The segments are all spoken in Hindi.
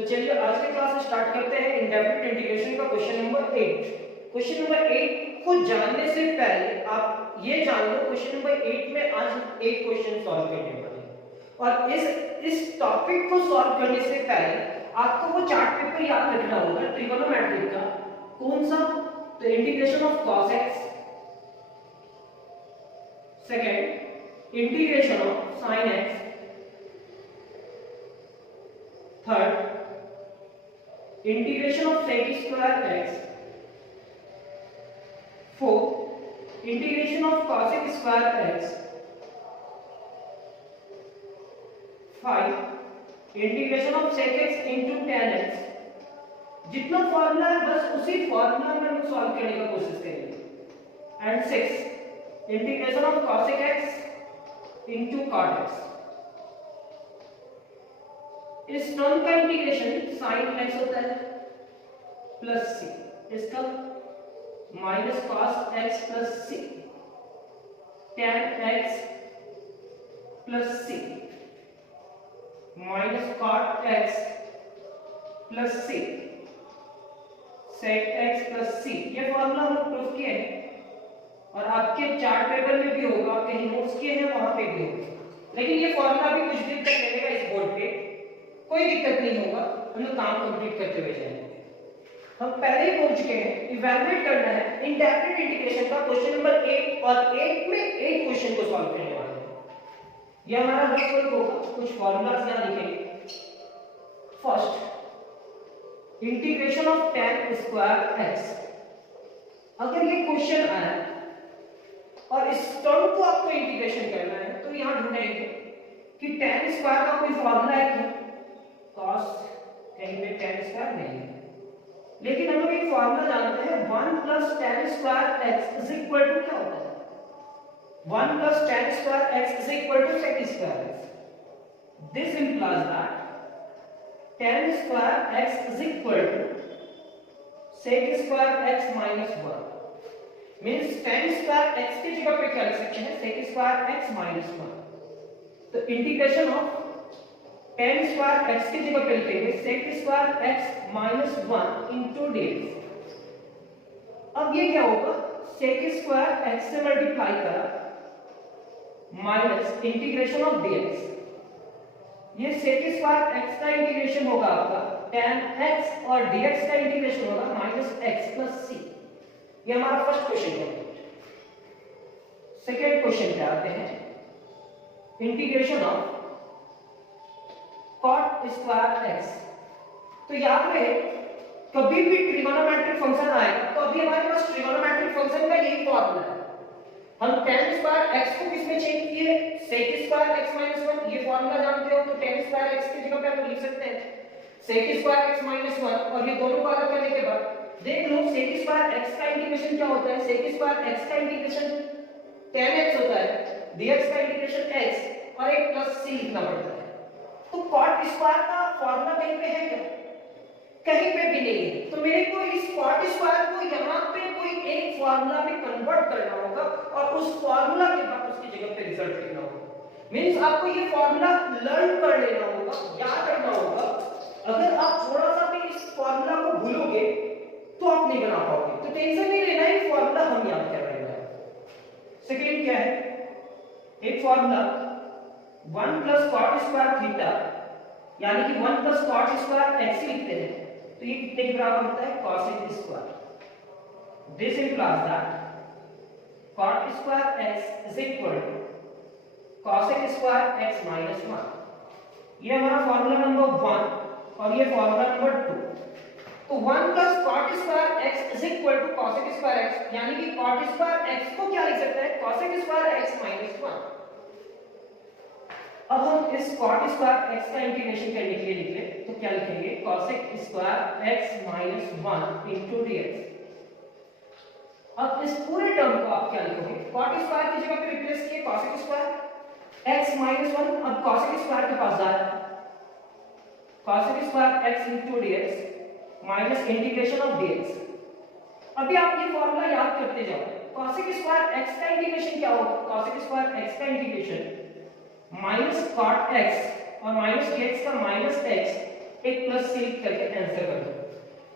तो चलिए आज की क्लास स्टार्ट करते हैं इंडेफिनिट इंटीग्रेशन का क्वेश्चन नंबर 8। क्वेश्चन नंबर 8 को जानने से पहले आप ये जान लो क्वेश्चन नंबर 8 में आज एक क्वेश्चन सॉल्व करने वाले हैं और इस टॉपिक को सॉल्व करने से पहले आपको वो चार्ट पेपर याद रखना होगा ट्रिगोनोमेट्री का। कौन सा? तो integration of cos x, second integration of sin x, third integration of sec square x, fourth integration of cosec square x, five integration of sec x into tan x। जितना फॉर्मूला है बस उसी फॉर्मूला में हम सॉल्व करने का कोशिश करेंगे। And six integration of cosec x into cot x। इस टर्म का इंटीग्रेशन sin x होता है प्लस c, इसका minus cos x plus c, tan x plus c minus cot x plus c, sec x plus c। ये फॉर्मूला हम प्रूफ किए हैं और आपके चार्ट पेपर में भी होगा, कहीं नोट्स किए हैं वहां पे भी होगा, लेकिन ये फॉर्मूला भी कुछ दिन तक रहेगा इस बोर्ड पे, कोई दिक्कत नहीं होगा, हम लोग काम कंप्लीट करते हुए जाएंगे। हम पहले ही बोल चुके हैं इवैल्यूएट करना है इंडेफिनिट इंटीग्रेशन का क्वेश्चन नंबर 8 और 8 में 8 क्वेश्चन को सॉल्व करने वाले हैं। ये हमारा रफ वर्क होगा, कुछ फॉर्मूलाज यहां लिखेंगे। First integration of tan square x। अगर ये क्वेश्चन आया और इस टर्म को आपको इंटीग्रेशन करना है तो यहां ढूंढेंगे कि tan स्क्वायर का कोई फॉर्मूला है क्या? cos, कहीं पे tan स्क्वायर नहीं है, लेकिन हम लोग एक फॉर्मूला जानते हैं 1 plus tan square x is equal to क्या होता है? 1 plus tan square x is equal to sec square x। This implies that tan square x is equal to sec square x minus 1। Means tan square x की जगह पे क्या लिख सकते हैं? sec square x minus 1। तो integration of tan square x की जगह पे लिखेंगे sec square x minus 1 into dx। अब ये क्या होगा? sec स्क्वायर x से मल्टीप्लाई करा माइनस इंटीग्रेशन ऑफ dx। ये sec स्क्वायर x का इंटीग्रेशन होगा आपका tan x और dx का इंटीग्रेशन होगा माइनस x प्लस c। ये हमारा फर्स्ट क्वेश्चन है। सेकंड क्वेश्चन पे आते हैं, integration of cot square x। तो याद रहे कभी भी ट्रिगोनोमेट्रिक फंक्शन आएगा तो अभी हमारे पास ट्रिगोनोमेट्रिक फंक्शन का यही फॉर्मूला है। हम tan स्क्वायर x को किसमें चेंज किए? sec square x minus 1। ये फॉर्मूला जानते हो तो tan स्क्वायर x की जगह पे हम लिख सकते हैं sec स्क्वायर x माइनस 1 और ये दोनों को अलग करने के बाद देख लो sec स्क्वायर x का इंटीग्रेशन क्या होता है? sec स्क्वायर x का इंटीग्रेशन tan x होता है, dx का इंटीग्रेशन x और एक प्लस c लिखना पड़ता है। तो cot स्क्वायर का फॉर्मूला कहीं पे है क्या? कहीं पे भी नहीं है। तो मेरे को इस cot स्क्वायर को यहां पे कोई एक फॉर्मूला में कन्वर्ट करना होगा और उस फॉर्मूला के बाद उसकी जगह पे रिजल्ट लिखना होगा। मींस आपको ये फॉर्मूला लर्न कर लेना होगा, याद रखना होगा। अगर आप थोड़ा सा भी इस फॉर्मूला को भूलोगे तो आप नहीं बना पाओगे, तो टेंशन नहीं लेना, ये फॉर्मूला हम याद कर रहे हैं। सेकंड क्या है? एक formula 1 plus cot square theta यानी कि 1 प्लस cot स्क्वायर x लिखते हैं तो ये कितने के बराबर होता है? cosec square. This implies that cot square x is equal to cosec square x minus 1। ये हमारा फार्मूला नंबर 1 और ये फार्मूला नंबर 2। तो 1 plus cot square x is equal to cosec square x यानी कि cot स्क्वायर x को क्या लिख सकते हैं? cosec square x minus 1। अब हम इस cot स्क्वायर x का इंटीग्रेशन करने के लिए लिख ले तो क्या लिखेंगे? cosec square x minus 1 into dx। अब इस पूरे टर्म को आप क्या लिखोगे? cot स्क्वायर की जगह पे रिप्लेस किए cosec स्क्वायर x माइनस 1। अब cosec स्क्वायर के पास जा रहा है cosec square x into dx minus integration of dx। अभी आप ये फॉर्मूला याद करते जाओ। cosec स्क्वायर x का इंटीग्रेशन क्या होगा? cosec स्क्वायर x का इंटीग्रेशन माइनस cot x और माइनस dx का माइनस x एक प्लस सी करके आंसर कर दो।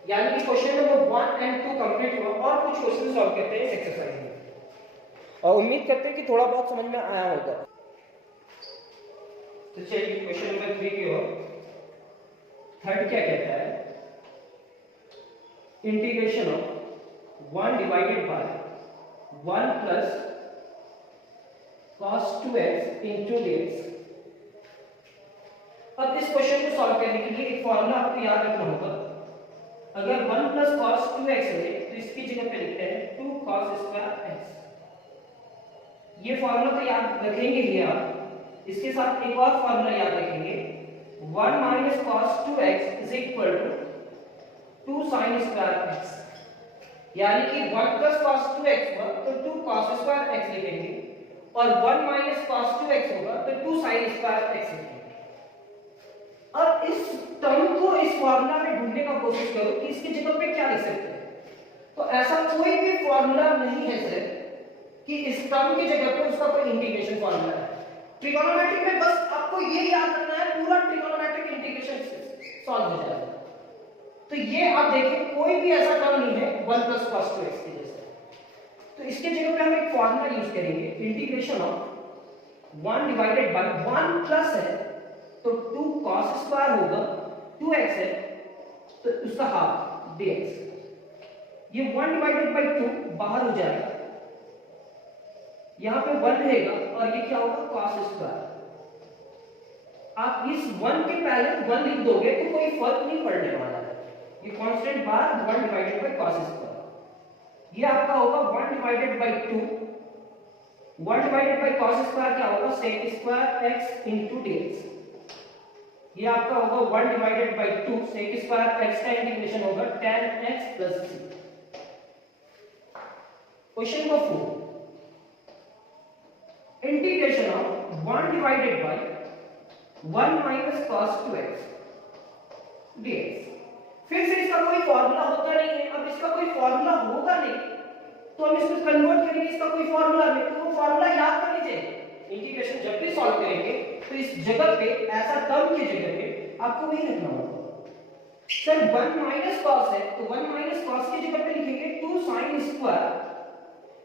यानी कि क्वेश्चन नंबर 1 एंड 2 कंप्लीट हुआ और कुछ क्वेश्चन सॉल्व करते हैं इस एक्सरसाइज में और उम्मीद करते हैं कि थोड़ा बहुत समझ में आया होगा। तो चलिए क्वेश्चन नंबर 3 की ओर। थर्ड क्या कहता है, integration of 1 divided bye 1 plus cos 2x into dx। अब इस क्वेश्चन को सॉल्व करने के लिए एक फॉर्मूला आपको याद रखना होगा। अगर 1 प्लस cos 2x है तो इसकी जगह पे लिखते हैं 2 cos स्क्वायर x। ये फॉर्मूला तो याद रखेंगे ही आप, इसके साथ एक और फॉर्मूला याद रखेंगे 1 minus cos 2x is equal to 2 sin square x। यानी कि 1 प्लस cos 2x हुआ तो 2 cos स्क्वायर x लिखेंगे और 1 माइनस cos 2x होगा तो 2 sin स्क्वायर x लिखेंगे। अब इस टर्म को इस फार्मूला में ढूंढने का कोशिश करो कि इसकी जगह पे क्या लिख सकते हैं। तो ऐसा कोई भी फार्मूला नहीं है सर कि इस टर्म की जगह पे उसका कोई इंटीग्रेशन फार्मूला है। ट्रिगोनोमेट्रिक में बस आपको ये याद रखना है, पूरा ट्रिगोनोमेट्रिक इंटीग्रेशन सॉल्व हो जाएगा। तो ये आप देखिए कोई भी ऐसा टर्म नहीं है 1 प्लस cos 2x के जैसा। तो इसके जगह पे हम एक फार्मूला यूज करेंगे, integration of 1 divided bye 1 plus है तो 2 cos स्क्वायर होगा, 2x है तो उसका हाफ dx। ये 1 डिवाइडेड बाय 2 बाहर हो जाएगा, यहां पे 1 रहेगा और ये क्या होगा cos स्क्वायर। आप इस 1 के पहले 1 लिख दोगे तो कोई फर्क नहीं पड़ने वाला है। ये कांस्टेंट बार 1 डिवाइडेड बाय cos स्क्वायर, ये आपका होगा 1 divided by 2। 1 divided bye cos square क्या होगा sec square x into dx। ये आपका होगा 1 divided by 2 sec square x का इंटीग्रेशन होगा tan x plus c। Question number 4, integration of 1 divided bye 1 minus cos 2x dx। फिर से इसका कोई फार्मूला होता नहीं है। अब इसका कोई फार्मूला होगा नहीं तो हम इसको कन्वर्ट करेंगे इसका कोई फार्मूला में, तो वो फार्मूला याद कर लीजिए। इंटीग्रेशन जब भी सॉल्व करेंगे तो इस जगह पे ऐसा टर्म की जगह पे आपको वही रखना होगा। सर 1 माइनस cos है तो 1 माइनस cos की जगह पे लिखेंगे 2 sin स्क्वायर।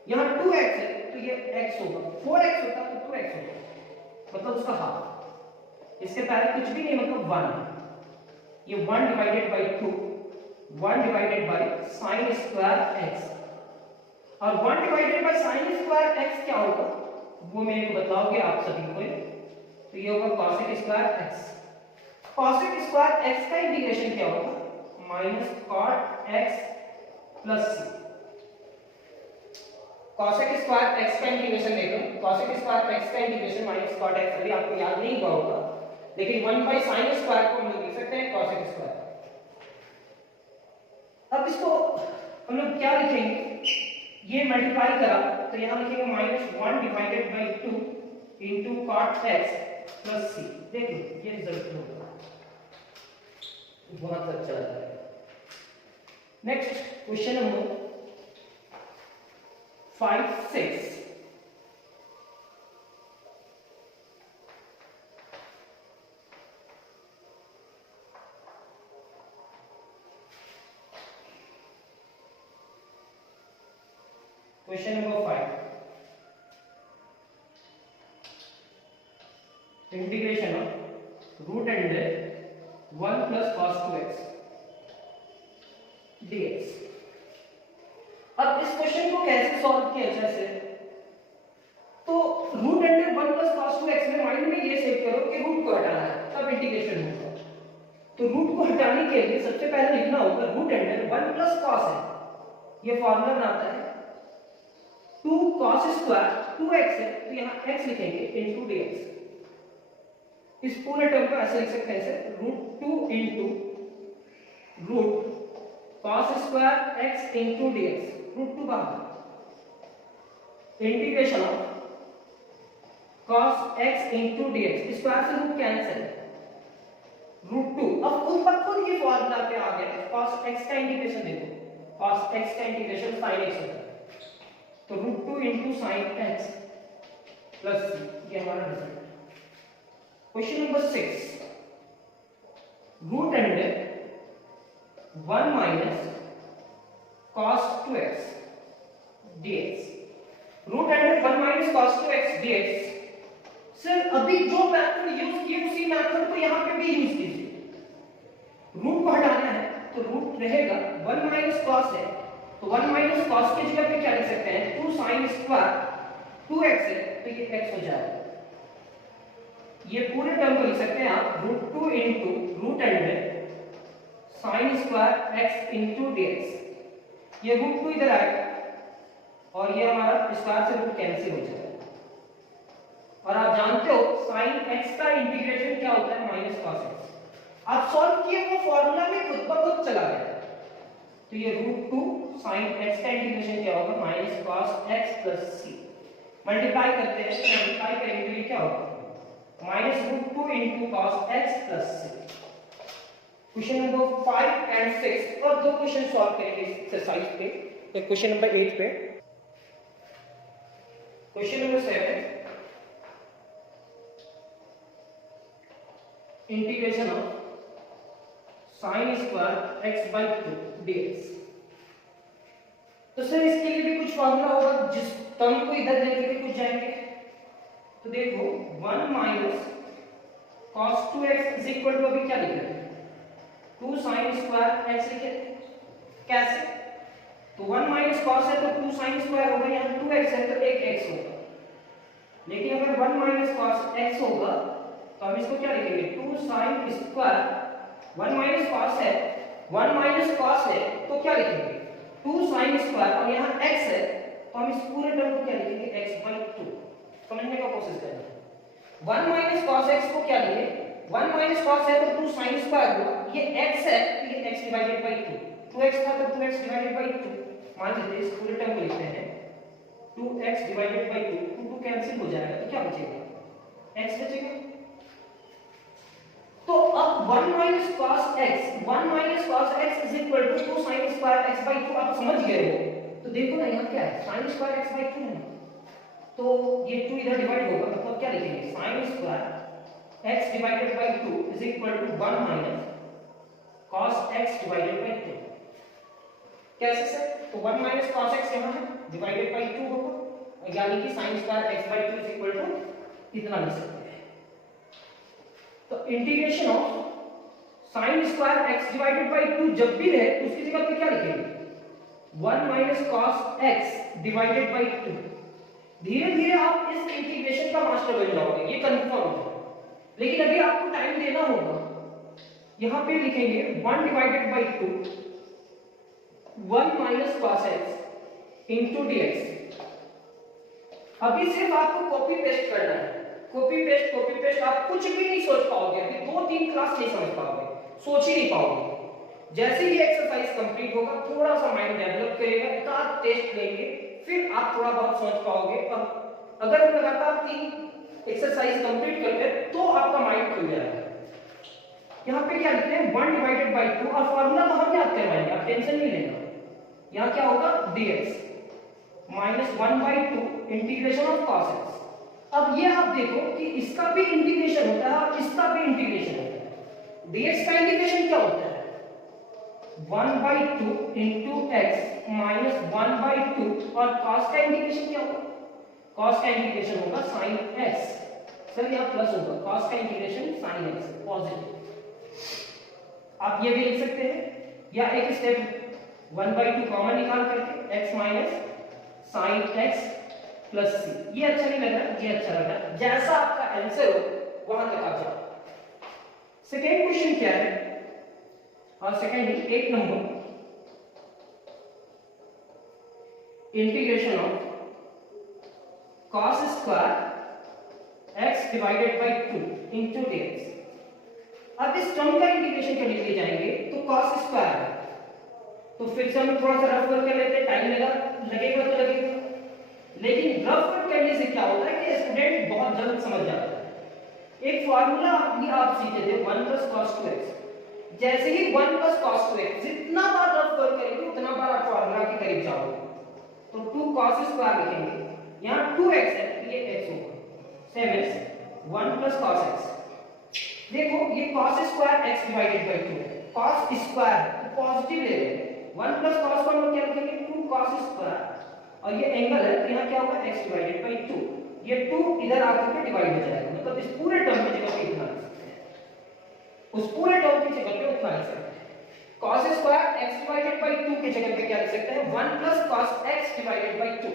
यहां 2x है तो ये x होगा, 4x होता तो 2x होगा, मतलब उसका हाफ। इसके पहले कुछ भी नहीं मतलब 1 है। ये 1 divided by 2, 1 divided bye sin square x और 1 divided bye sin square x क्या होगा वो मेरे को बताओगे आप सभी को। तो ये होगा cosec square x। cosec square x का इंटीग्रेशन क्या होगा minus cot x plus c। cosec square x का इंटीग्रेशन देखो, cosec स्क्वायर x का इंटीग्रेशन माइनस cot x अभी आपको याद नहीं हुआ होगा, लेकिन 1 बाय sin स्क्वायर को हम लोग लिख सकते हैं cosec स्क्वायर। अब इसको हम लोग क्या लिखेंगे, ये मल्टीप्लाई करा तो यहां लिखेंगे minus 1 divided by 2 into cot x plus c। देखो ये रिजल्ट होगा, बहुत अच्छा है। Next question number 5, 6। Question number 5, integration of root under 1 plus cos 2x dx। अब इस क्वेश्चन को कैसे सॉल्व किया जाए, तो root under 1 plus cos 2x में माइंड में ये सेव करो कि रूट को हटाना है तब इंटीग्रेशन होगा। तो रूट को हटाने के लिए सबसे पहले लिखना होगा रूट अंडर 1 प्लस cos है, ये फार्मूला बनाता है 2 cos स्क्वायर 2x है तो यहां x लिखेंगे इनटू dx। इस पूरे टर्म को ऐसे लिख सकते हैं sir root 2 into root cos square x into dx, root 2 बाहर integration of cos x into dx, square से रूट कैंसिल रूट 2। अब ऊपर खुद ये फार्मूला पे आ गया, cos x का इंटीग्रेशन देखो, cos x का इंटीग्रेशन sin x होता है तो root 2 into sin x plus c, ये हमारा result. Question number 6, root under 1 minus cos 2x dx, root under 1 minus cos 2x dx। Sir अभी जो मेथड यूज किए उसी मेथड को यहाँ पे भी यूज कीजिए। रूट को हटाना है तो रूट रहेगा 1 माइनस cos है, तो 1 माइनस cos की जगह पे क्या लिख सकते हैं 2 sin स्क्वायर 2x है, तो ये x हो जाएगा। ये पूरे टर्म को लिख सकते हैं आप root 2 into root under sine square x into dx। ये रूट 2 इधर आएगा और ये हमारा स्क्वायर से रूट कैंसिल हो जाएगा। और आप जानते हो साइन x का इंटीग्रेशन क्या होता है माइनस cos x। आप सॉल्व किए वो फॉर्मूला में खुद ब खुद चला गया, तो ये रूट 2 साइन x का इंटीग्रेशन क्या होगा minus cos x plus c। Multiply करते हैं, मल्टीप्लाई करेंगे तो ये क्या होगा minus root 2 into cos x plus c। Question number 5 and 6 और दो क्वेश्चन सॉल्व करेंगे इस एक्सरसाइज पे। एक क्वेश्चन नंबर 8 पे, question number 7 integration of sine square x by 2 dx। तो सर इसके लिए भी कुछ फॉर्मूला होगा, जिस टर्म को इधर लेकर के कुछ जाएंगे। तो देखो 1 minus cos 2x is equal to अभी क्या लिख रहे हैं 2 sin स्क्वायर x लिखे, कैसे तो 1 माइनस cos है तो 2 sin स्क्वायर होगा, यहाँ 2x है तो 1x होगा। लेकिन अगर 1 माइनस cos x होगा तो हम इसको क्या लिखेंगे 2 sin स्क्वायर 1 माइनस cos है, 1 माइनस cos है तो क्या लिखेंगे 2 sin स्क्वायर और यहाँ x है तो हम इस पूरे टर्म को क्या लिखेंगे x बाई 2। समझने का कोशिश करें। 1 माइनस cos x को क्या लिखे 1 माइनस cos है तो 2 sin स्क्वायर हुआ, ये x है तो ये x डिवाइडेड बाई 2, 2x था तो 2x डिवाइडेड बाई 2। मान लेते हैं इस पूरे टर्म को लिखते हैं 2x डिवाइडेड बाई 2, 2 कैंसिल हो जाएगा तो क्या बचेगा x बचेगा। तो अब 1 minus cos x is equal to 2 sin square x by 2। आप समझ गए हो तो देखो ना यहाँ क्या है sin स्क्वायर x बाई 2 है, तो ये 2 इधर डिवाइड होगा मतलब क्या लिखेंगे sin square x divided by 2 is equal to 1 minus cos x divided by 2। कैसे सर, तो 1 माइनस cos x यहाँ है डिवाइडेड बाई 2 होगा, यानी कि sin square x by 2 is equal to इतना लिख सकते हैं। तो integration of sine square x divided by 2 जब भी रहे तो उसकी जगह पे क्या लिखेंगे 1 minus cos x divided by 2। धीरे धीरे आप इस इंटीग्रेशन का मास्टर बन जाओगे, ये कंफर्म है। लेकिन अभी आपको टाइम देना होगा। यहां पे लिखेंगे 1 divided by 2 1 minus cos x into dx। अभी सिर्फ आपको कॉपी पेस्ट करना है, कॉपी पेस्ट। आप कुछ भी नहीं सोच पाओगे, अभी 2-3 क्लास नहीं समझ पाओगे, सोच ही नहीं पाओगे। जैसे ही एक्सरसाइज कंप्लीट होगा थोड़ा सा माइंड डेवलप करेगा, एक आध टेस्ट लेंगे, फिर आप थोड़ा बहुत समझ पाओगे। और अगर लगातार 3 एक्सरसाइज कंप्लीट करते हैं तो आपका माइंड खुल जाएगा। यहाँ पे क्या लिखते हैं 1 डिवाइडेड बाई 2 और फॉर्मूला तो हम याद करवाएंगे, आप टेंशन नहीं लेना। यहाँ क्या होगा dx minus 1 by 2 integration of cos x। अब ये आप देखो कि इसका भी इंटीग्रेशन होता है और इसका भी इंटीग्रेशन होता है। dx का इंटीग्रेशन क्या होता है 1 by 2 into x minus 1 by 2 और cos का इंटीग्रेशन क्या होगा cos का इंटीग्रेशन होगा sin x। सर यहाँ प्लस होगा cos का इंटीग्रेशन sin x पॉजिटिव। आप ये भी लिख सकते हैं या एक स्टेप 1 बाई 2 कॉमन निकाल करके x minus sin x plus C. ये अच्छा नहीं लग रहा, ये अच्छा लग रहा, जैसा आपका आंसर हो वहां तक आप जाओ। सेकेंड क्वेश्चन क्या है और second 8 number integration of cos square x divided by 2 into dx। अब इस टर्म का इंटीग्रेशन करने के लिए जाएंगे तो cos स्क्वायर है, तो फिर से हम थोड़ा सा रफ कर लेते हैं, टाइम लगेगा तो लगेगा। लेकिन रफ करने से क्या होता है कि स्टूडेंट बहुत जल्द समझ जाता है। एक फार्मूला भी आप सीखे थे 1 प्लस cos 2x। जैसे ही 1 प्लस cos 2x जितना बार रफ करेंगे उतना बार आप फार्मूला के करीब जाओगे। तो 2 cos स्क्वायर लिखेंगे, यहाँ 2x है तो ये x होगा, same is 1 plus cos x। देखो ये cos square x divided by 2 है, cos स्क्वायर तो पॉजिटिव ले रहे हैं, 1 प्लस cos को हम लोग क्या लिखेंगे 2 cos स्क्वायर, और ये एंगल है तो यहाँ क्या होगा x डिवाइडेड बाय 2, ये 2 इधर आकर के डिवाइड हो जाएगा, मतलब इस पूरे टर्म की जगह पे इतना लिख सकते हैं, उस पूरे टर्म की जगह पे उतना लिख सकते हैं। cos square x divided by 2 की जगह पे क्या लिख सकते हैं 1 plus cos x divided by 2,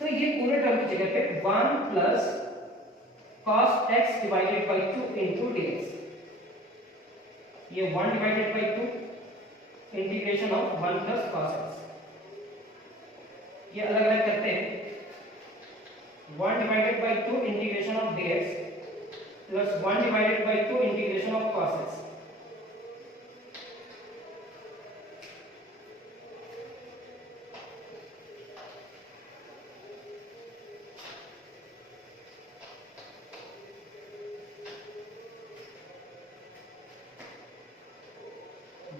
तो ये पूरे टर्म की जगह पे 1 plus cos x divided by 2 into dx, ये 1 divided by 2 integration of 1 plus cos x, ये अलग अलग करते हैं, 1 divided by 2 integration of dx plus 1 divided by 2 integration of cos x,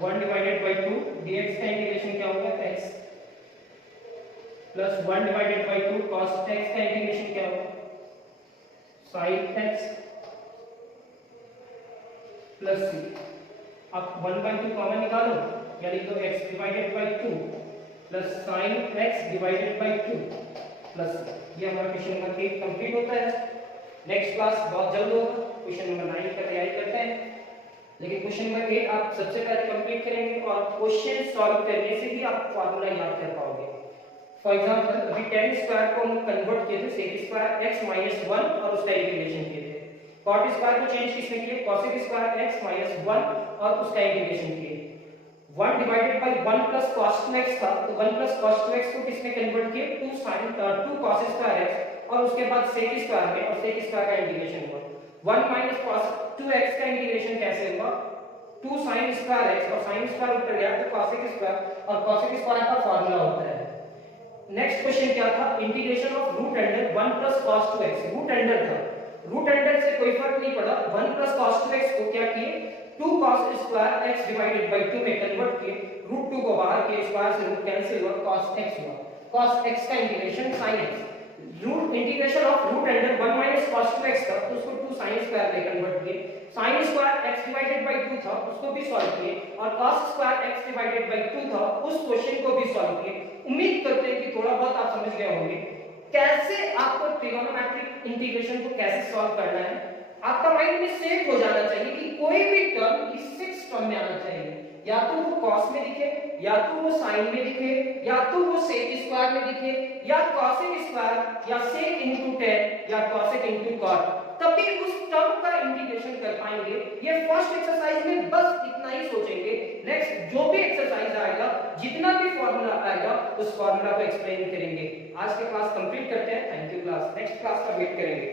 one divided by 2 dx का इंटीग्रेशन क्या होगा x plus 1 divided by 2 cos x का इंटीग्रेशन क्या होगा sin x प्लस c, अब 1 बाई 2 कॉमन निकालो, यानी तो x divided by 2 plus sin x divided by 2 plus ये हमारा क्वेश्चन नंबर 8 कंप्लीट होता है। नेक्स्ट क्लास बहुत जल्द होगा, क्वेश्चन नंबर 9 का तैयारी करते हैं, लेकिन क्वेश्चन नंबर 8 आप सबसे पहले कंप्लीट करेंगे और क्वेश्चन सॉल्व करने से ही आप फार्मूला याद कर पाओगे। फॉर एग्जांपल अभी tan स्क्वायर को हम कन्वर्ट किए थे sec स्क्वायर x - 1 और उसका इंटीग्रेशन किए थे, cot स्क्वायर को चेंज किसने किए cosec स्क्वायर x - 1 और उसका इंटीग्रेशन किए, 1 divided bye 1 plus cos 2x था, तो 1 प्लस cos 2x को किसने कन्वर्ट किए 2 sin 2 cos स्क्वायर x, और उसके बाद sec स्क्वायर में, और sec स्क्वायर का इंटीग्रेशन हुआ 1 माइनस cos 2x का इंटीग्रेशन कैसे हुआ 2 sin स्क्वायर x, और sin स्क्वायर ऊपर गया तो cosec स्क्वायर, और cosec स्क्वायर का फार्मूला होता है। नेक्स्ट क्वेश्चन क्या था integration of root under 1 plus cos 2x, root under था, रूट अंडर से कोई फर्क नहीं पड़ा, 1 प्लस cos 2x को क्या किए 2 cos square x divided by 2 में कन्वर्ट किए, रूट 2 को बाहर किए, स्क्वायर से रूट कैंसिल हुआ, cos x हुआ, cos x का integration sin x, root integration of root under 1 minus cos 2x था तो उसको 2 sin स्क्वायर में कन्वर्ट किए, sin square x divided by 2 था उसको भी सॉल्व किए, और cos square x divided by 2 था उस क्वेश्चन को भी सॉल्व किए। उम्मीद करते हैं कि थोड़ा बहुत आप समझ गए होंगे कैसे आपको ट्रिगोनोमेट्रिक इंटीग्रेशन को कैसे सॉल्व करना है। आपका माइंड में सेट हो जाना चाहिए कि कोई भी टर्म इस 6 टर्म में आना चाहिए, या तो वो cos में दिखे, या तो वो sin में दिखे, या तो वो sec स्क्वायर में दिखे, या cosec स्क्वायर, या sec into tan, या cosec into cot, तभी उस टर्म का इंटीग्रेशन कर पाएंगे। ये फर्स्ट एक्सरसाइज में बस इतना ही सोचेंगे, नेक्स्ट जो भी एक्सरसाइज आएगा, जितना भी फॉर्मूला आएगा उस फॉर्मूला को एक्सप्लेन करेंगे। आज के क्लास कंप्लीट करते हैं, thank you class, next class का वेट करेंगे।